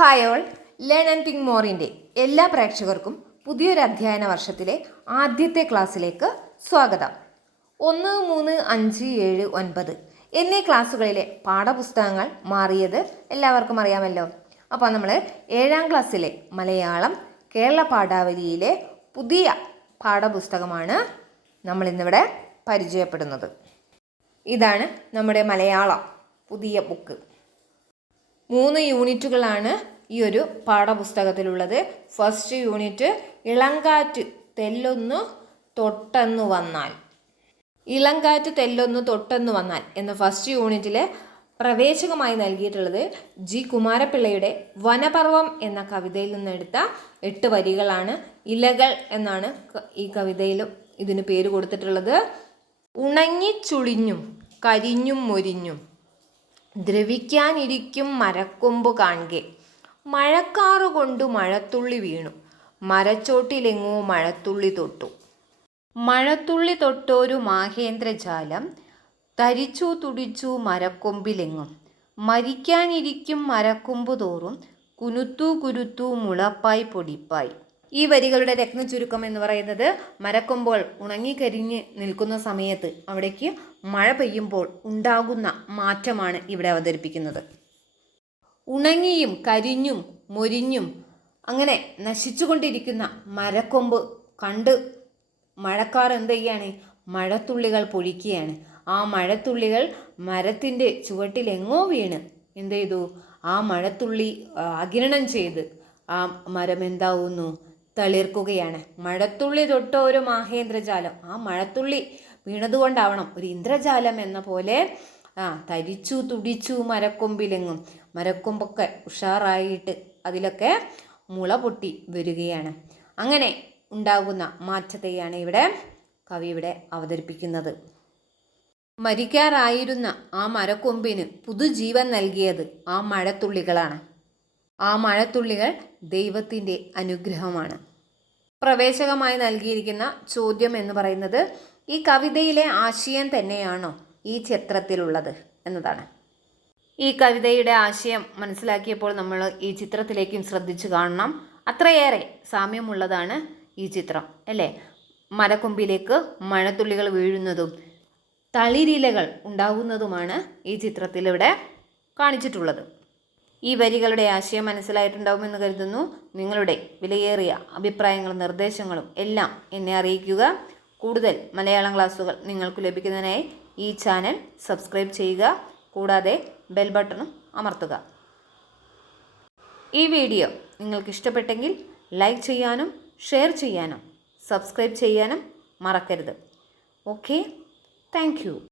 Hi all learn and think മോറിന്റെ എല്ലാ പ്രേക്ഷകർക്കും പുതിയൊരു അധ്യയന വർഷത്തിലെ ആദ്യത്തെ ക്ലാസ്സിലേക്ക് സ്വാഗതം. ഒന്ന് മൂന്ന് അഞ്ച് ഏഴ് ഒൻപത് എന്നീ ക്ലാസ്സുകളിലെ പാഠപുസ്തകങ്ങൾ മാറിയത് എല്ലാവർക്കും അറിയാമല്ലോ. അപ്പോൾ നമ്മൾ ഏഴാം ക്ലാസ്സിലെ മലയാളം കേരള പാഠാവലിയിലെ പുതിയ പാഠപുസ്തകമാണ് നമ്മളിന്നിവിടെ പരിചയപ്പെടുന്നത്. ഇതാണ് നമ്മുടെ മലയാളം പുതിയ ബുക്ക്. മൂന്ന് യൂണിറ്റുകളാണ് ഈ ഒരു പാഠപുസ്തകത്തിലുള്ളത്. ഫസ്റ്റ് യൂണിറ്റ് ഇളങ്കാറ്റ് തെല്ലൊന്നു തൊട്ടെന്ന് വന്നാൽ. ഇളങ്കാറ്റ് തെല്ലൊന്ന് തൊട്ടെന്ന് വന്നാൽ എന്ന ഫസ്റ്റ് യൂണിറ്റിലെ പ്രവേശകമായി നൽകിയിട്ടുള്ളത് ജി കുമാരപിള്ളയുടെ വനപർവം എന്ന കവിതയിൽ നിന്നെടുത്ത എട്ട് വരികളാണ്. ഇലകൾ എന്നാണ് ഈ കവിതയിൽ ഇതിന് പേര് കൊടുത്തിട്ടുള്ളത്. ഉണങ്ങിച്ചുളിഞ്ഞും കരിഞ്ഞും മൊരിഞ്ഞും. ദ്രവിക്കാനിരിക്കും മരക്കൊമ്പ് കാൺകെ. മഴക്കാറുകൊണ്ടു മഴത്തുള്ളി വീണു. മരച്ചോട്ടിലെങ്ങോ മഴത്തുള്ളി തൊട്ടു. മഴത്തുള്ളി തൊട്ടൊരു മാഹേന്ദ്രജാലം തരിച്ചു തുടിച്ചു മരക്കൊമ്പിലെങ്ങും. മരിക്കാനിരിക്കും മരക്കൊമ്പ് തോറും കുനുത്തു കുരുത്തു മുളപ്പായി പൊടിപ്പായി. ഈ വരികളുടെ രത്ന ചുരുക്കം എന്ന് പറയുന്നത് മരക്കൊമ്പുകൾ ഉണങ്ങിക്കരിഞ്ഞ് നിൽക്കുന്ന സമയത്ത് അവിടേക്ക് മഴ പെയ്യുമ്പോൾ ഉണ്ടാകുന്ന മാറ്റമാണ് ഇവിടെ അവതരിപ്പിക്കുന്നത്. ഉണങ്ങിയും കരിഞ്ഞും മൊരിഞ്ഞും അങ്ങനെ നശിച്ചുകൊണ്ടിരിക്കുന്ന മരക്കൊമ്പ് കണ്ട് മഴക്കാർ എന്ത് ചെയ്യാണ് മഴത്തുള്ളികൾ പൊഴിക്കുകയാണ്. ആ മഴത്തുള്ളികൾ മരത്തിന്റെ ചുവട്ടിലെങ്ങോ വീണ് എന്ത് ചെയ്തു? ആ മഴത്തുള്ളി ആകിരണം ചെയ്ത് ആ മരം എന്താവുന്നു? തളിർക്കുകയാണ്. മഴത്തുള്ളി തൊട്ട് ഒരു മാഹേന്ദ്രജാലം. ആ മഴത്തുള്ളി വീണതുകൊണ്ടാവണം ഒരു ഇന്ദ്രജാലം എന്ന പോലെ ആ തരിച്ചു തുടിച്ചു മരക്കൊമ്പിലെങ്ങും മരക്കൊമ്പൊക്കെ ഉഷാറായിട്ട് അതിലൊക്കെ മുള പൊട്ടി വരികയാണ്. അങ്ങനെ ഉണ്ടാകുന്ന മാറ്റത്തെയാണ് ഇവിടെ കവി ഇവിടെ അവതരിപ്പിക്കുന്നത്. മരിക്കാറായിരുന്ന ആ മരക്കൊമ്പിന് പുതുജീവൻ നൽകിയത് ആ മഴത്തുള്ളികളാണ്. ആ മഴത്തുള്ളികൾ ദൈവത്തിന്റെ അനുഗ്രഹമാണ്. പ്രവേശകമായി നൽകിയിരിക്കുന്ന ചോദ്യം എന്ന് പറയുന്നത് ഈ കവിതയിലെ ആശയം തന്നെയാണോ ഈ ചിത്രത്തിലുള്ളത് എന്നതാണ്. ഈ കവിതയുടെ ആശയം മനസ്സിലാക്കിയപ്പോൾ നമ്മൾ ഈ ചിത്രത്തിലേക്കും ശ്രദ്ധിച്ചു കാണണം. അത്രയേറെ സാമ്യമുള്ളതാണ് ഈ ചിത്രം അല്ലേ? മരക്കൊമ്പിലേക്ക് മഴത്തുള്ളികൾ വീഴുന്നതും തളിരിലകൾ ഉണ്ടാകുന്നതുമാണ് ഈ ചിത്രത്തിലിവിടെ കാണിച്ചിട്ടുള്ളത്. ഈ വരികളുടെ ആശയം മനസ്സിലായിട്ടുണ്ടാവുമെന്ന് കരുതുന്നു. നിങ്ങളുടെ വിലയേറിയ അഭിപ്രായങ്ങളും നിർദ്ദേശങ്ങളും എല്ലാം എന്നെ അറിയിക്കുക. കൂടുതൽ മലയാളം ക്ലാസ്സുകൾ നിങ്ങൾക്ക് ലഭിക്കുന്നതിനായി ഈ ചാനൽ സബ്സ്ക്രൈബ് ചെയ്യുക. കൂടാതെ ബെൽ ബട്ടണും അമർത്തുക. ഈ വീഡിയോ നിങ്ങൾക്ക് ഇഷ്ടപ്പെട്ടെങ്കിൽ ലൈക്ക് ചെയ്യാനും ഷെയർ ചെയ്യാനും സബ്സ്ക്രൈബ് ചെയ്യാനും മറക്കരുത്. ഓക്കെ. താങ്ക്